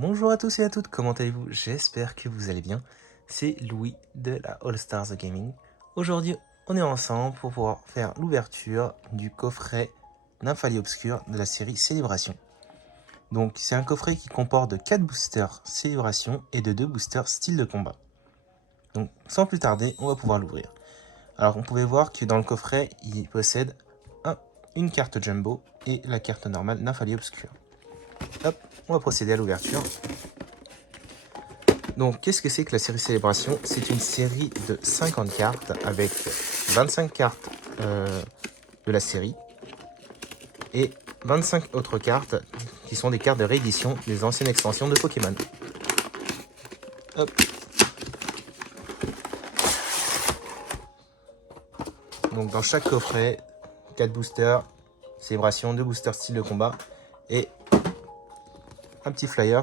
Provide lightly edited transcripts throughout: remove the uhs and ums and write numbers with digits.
Bonjour à tous et à toutes, comment allez-vous? J'espère que vous allez bien. C'est Louis de la All Stars Gaming. Aujourd'hui, on est ensemble pour pouvoir faire l'ouverture du coffret Nymphalie Obscure de la série Célébration. Donc, c'est un coffret qui comporte de 4 boosters Célébration et de 2 boosters Style de combat. Donc, sans plus tarder, on va pouvoir l'ouvrir. Alors, on pouvait voir que dans le coffret, il possède une carte Jumbo et la carte normale Nymphalie Obscure. Hop, on va procéder à l'ouverture. Donc, qu'est-ce que c'est que la série Célébration? C'est une série de 50 cartes avec 25 cartes de la série et 25 autres cartes qui sont des cartes de réédition des anciennes extensions de Pokémon. Hop. Donc, dans chaque coffret, 4 boosters Célébration, 2 boosters style de combat et un petit flyers.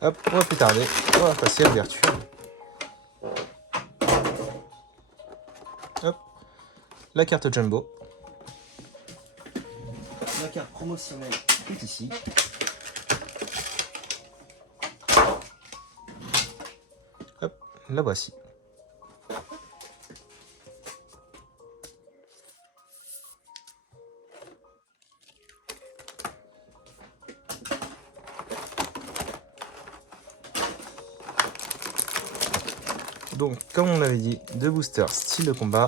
Hop, on va plus tarder, on va passer à l'ouverture. Hop, la carte Jumbo. La carte promotionnelle est ici. Hop, la voici. Donc, comme on l'avait dit, 2 boosters style de combat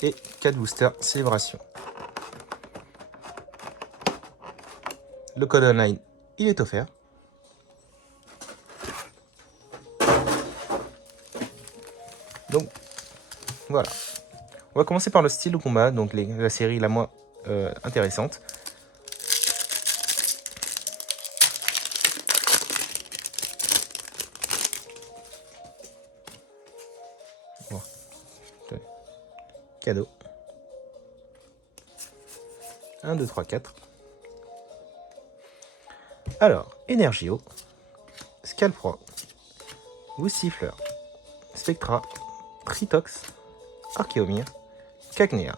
et 4 boosters célébration. Le code online, il est offert. Donc, voilà. On va commencer par le style de combat, donc la série la moins intéressante. Bon. Cadeau. 1, 2, 3, 4. Alors, Energio, Scalpro, Wussifleur, Spectra, Tritox, Archeomir, Cagnéa,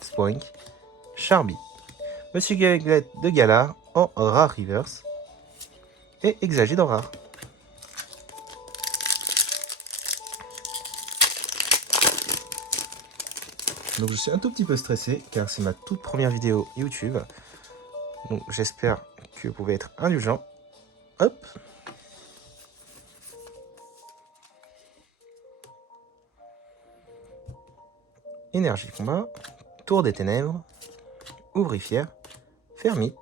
Spoink, Charby, Monsieur Galette de Galar en rare reverse et Exagide en rare. Donc je suis un tout petit peu stressé car c'est ma toute première vidéo YouTube. Donc j'espère que vous pouvez être indulgents. Hop. Énergie combat, Tour des ténèbres, Ouvrifière, Fermite,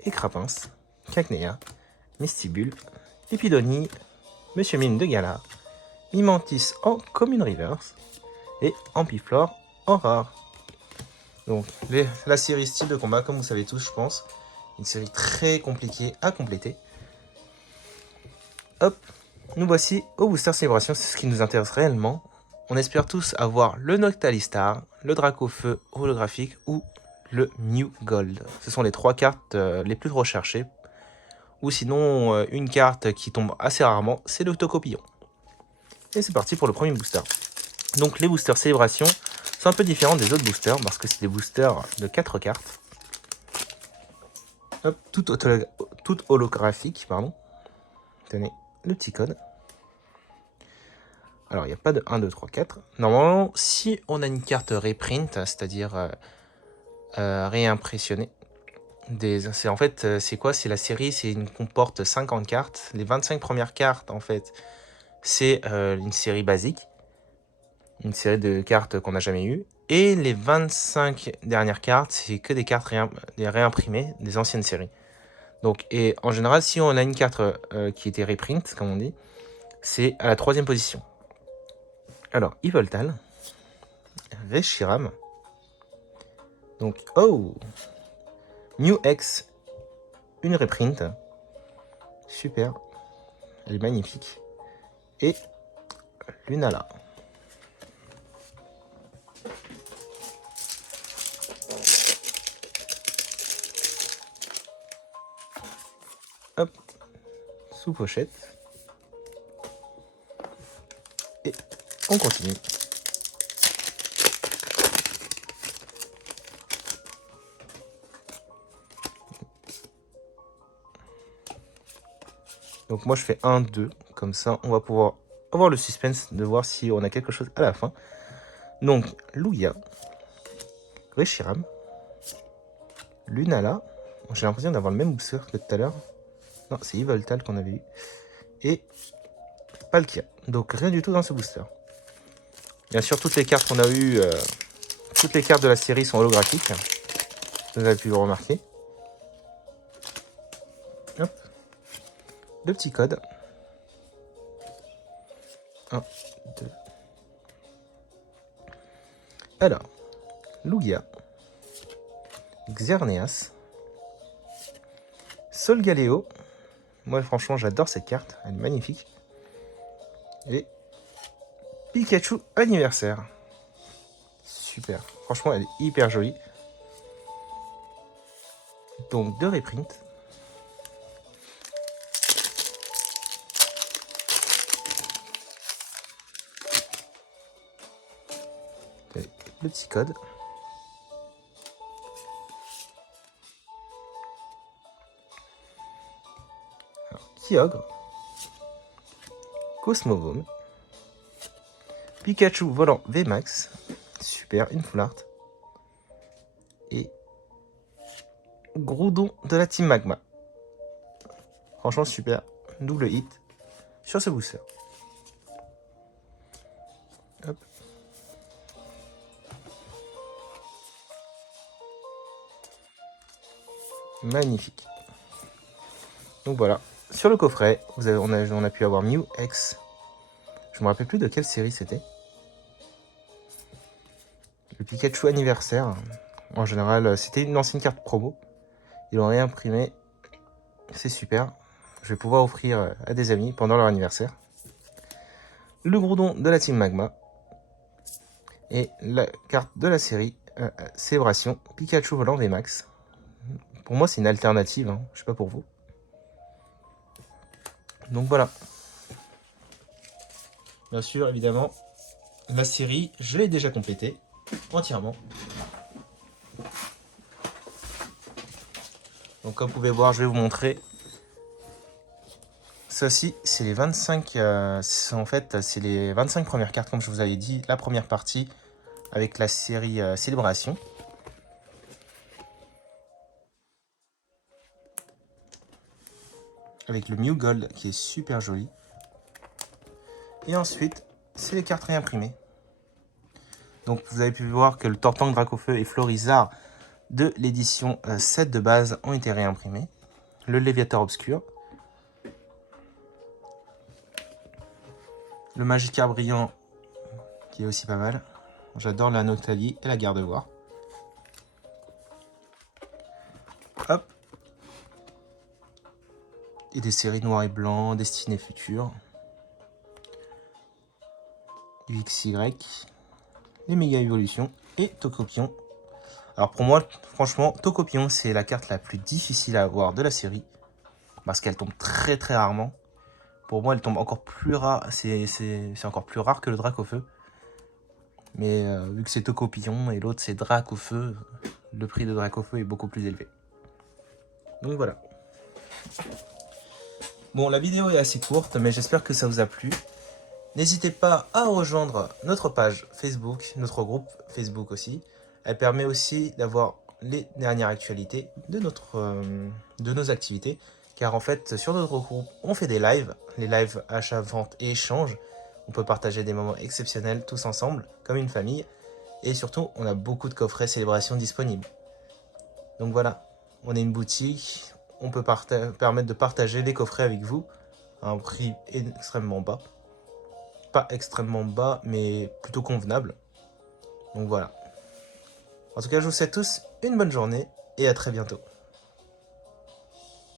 Écrapince, Cagnéa, Mystibule, Épidonie, Monsieur Mine de Gala, Imantis en commune reverse et Ampiflore en rare. Donc la série style de combat, comme vous savez tous je pense, une série très compliquée à compléter. Hop, nous voici au booster célébration, c'est ce qui nous intéresse réellement. On espère tous avoir le Noctalistar, le Dracofeu holographique ou le Mew Gold. Ce sont les 3 cartes les plus recherchées. Ou sinon, une carte qui tombe assez rarement, c'est le Tocopillon. Et c'est parti pour le premier booster. Donc les boosters célébration sont un peu différents des autres boosters parce que c'est des boosters de 4 cartes. Hop, tout holographique, pardon. Tenez, le petit code. Alors, il n'y a pas de 1, 2, 3, 4. Normalement, si on a une carte reprint, c'est-à-dire réimpressionnée, en fait, c'est quoi? C'est la série, comporte 50 cartes. Les 25 premières cartes, en fait, c'est une série basique. Une série de cartes qu'on n'a jamais eues. Et les 25 dernières cartes, c'est que des cartes réimprimées des anciennes séries. Donc, et en général, si on a une carte qui était reprint, comme on dit, c'est à la 3e position. Alors, Yveltal, Reshiram, donc, oh, New X, une reprint, super, elle est magnifique, et Lunala. Hop, sous pochette, et on continue. Donc moi je fais 1, 2, comme ça on va pouvoir avoir le suspense de voir si on a quelque chose à la fin. Donc Lugia, Reshiram, Lunala, j'ai l'impression d'avoir le même booster que tout à l'heure. Non, c'est Yveltal qu'on avait eu. Et Palkia. Donc rien du tout dans ce booster. Bien sûr, toutes les cartes qu'on a eues, toutes les cartes de la série sont holographiques. Vous avez pu le remarquer. Hop. Deux petits codes. 1, 2. Alors, Lugia, Xerneas, Solgaleo. Moi, franchement, j'adore cette carte. Elle est magnifique. Et Pikachu anniversaire. Super. Franchement, elle est hyper jolie. Donc, 2 reprints. Le petit code. Alors, Kyogre. Cosmovome. Pikachu volant VMAX. Super, une full art. Et Groudon de la Team Magma. Franchement, super. Double hit sur ce booster. Hop. Magnifique. Donc voilà. Sur le coffret, on a pu avoir Mew X. Je me rappelle plus de quelle série c'était. Le Pikachu anniversaire. En général, c'était une ancienne carte promo. Ils l'ont réimprimé. C'est super. Je vais pouvoir offrir à des amis pendant leur anniversaire. Le Groudon de la Team Magma. Et la carte de la série Célébration Pikachu volant VMAX. Pour moi, c'est une alternative. Hein. Je sais pas pour vous. Donc voilà. Bien sûr, évidemment, la série, je l'ai déjà complétée entièrement. Donc comme vous pouvez voir, je vais vous montrer. Ceci, c'est les 25. En fait, c'est les 25 premières cartes, comme je vous avais dit. La première partie avec la série Célébration. Avec le Mew Gold qui est super joli. Et ensuite, c'est les cartes réimprimées. Donc vous avez pu voir que le Tortank, Dracofeu et Florizard de l'édition 7 de base ont été réimprimés. Le Léviateur Obscur. Le Magikarp brillant qui est aussi pas mal. J'adore la Noctali et la Gardevoir. Hop. Et des séries noir et blanc, Destinée Future. XY. Les Méga Évolutions et Tokopion. Alors pour moi, franchement, Tokopion, c'est la carte la plus difficile à avoir de la série. Parce qu'elle tombe très très rarement. Pour moi, elle tombe encore plus rare. C'est encore plus rare que le Dracofeu. Mais vu que c'est Tocopillon et l'autre c'est Dracofeu, le prix de Dracofeu est beaucoup plus élevé. Donc voilà. Bon, la vidéo est assez courte, mais j'espère que ça vous a plu. N'hésitez pas à rejoindre notre page Facebook, notre groupe Facebook aussi. Elle permet aussi d'avoir les dernières actualités de nos activités. Car en fait, sur notre groupe, on fait des lives. Les lives achat, vente et échange. On peut partager des moments exceptionnels tous ensemble, comme une famille. Et surtout, on a beaucoup de coffrets célébration disponibles. Donc voilà, on est une boutique. On peut permettre de partager les coffrets avec vous à un prix extrêmement bas. Pas extrêmement bas, mais plutôt convenable. Donc voilà. En tout cas, je vous souhaite tous une bonne journée et à très bientôt.